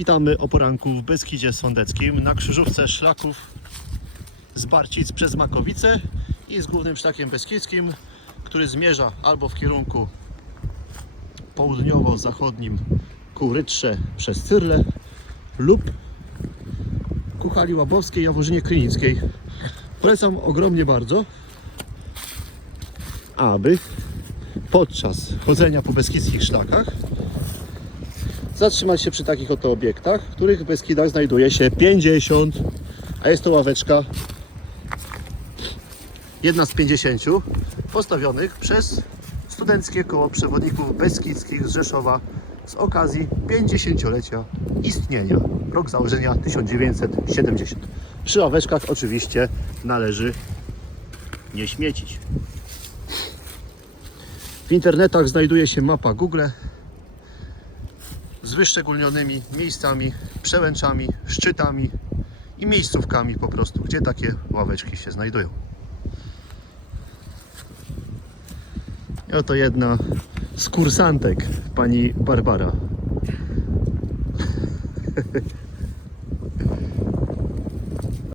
Witamy o poranku w Beskidzie Sądeckim na krzyżówce szlaków z Barcic przez Makowice i z głównym szlakiem beskidzkim, który zmierza albo w kierunku południowo-zachodnim ku Rytrze przez Cyrle lub ku Hali Łabowskiej Jaworzynie Krynickiej. Polecam ogromnie bardzo, aby podczas chodzenia po beskidzkich szlakach zatrzymać się przy takich oto obiektach, których w Beskidach znajduje się 50, a jest to ławeczka jedna z 50 postawionych przez Studenckie Koło Przewodników Beskidzkich z Rzeszowa z okazji 50-lecia istnienia. Rok założenia 1970. Przy ławeczkach oczywiście należy nie śmiecić. W internetach znajduje się mapa Google z wyszczególnionymi miejscami, przełęczami, szczytami i miejscówkami po prostu, gdzie takie ławeczki się znajdują. I oto jedna z kursantek, pani Barbara.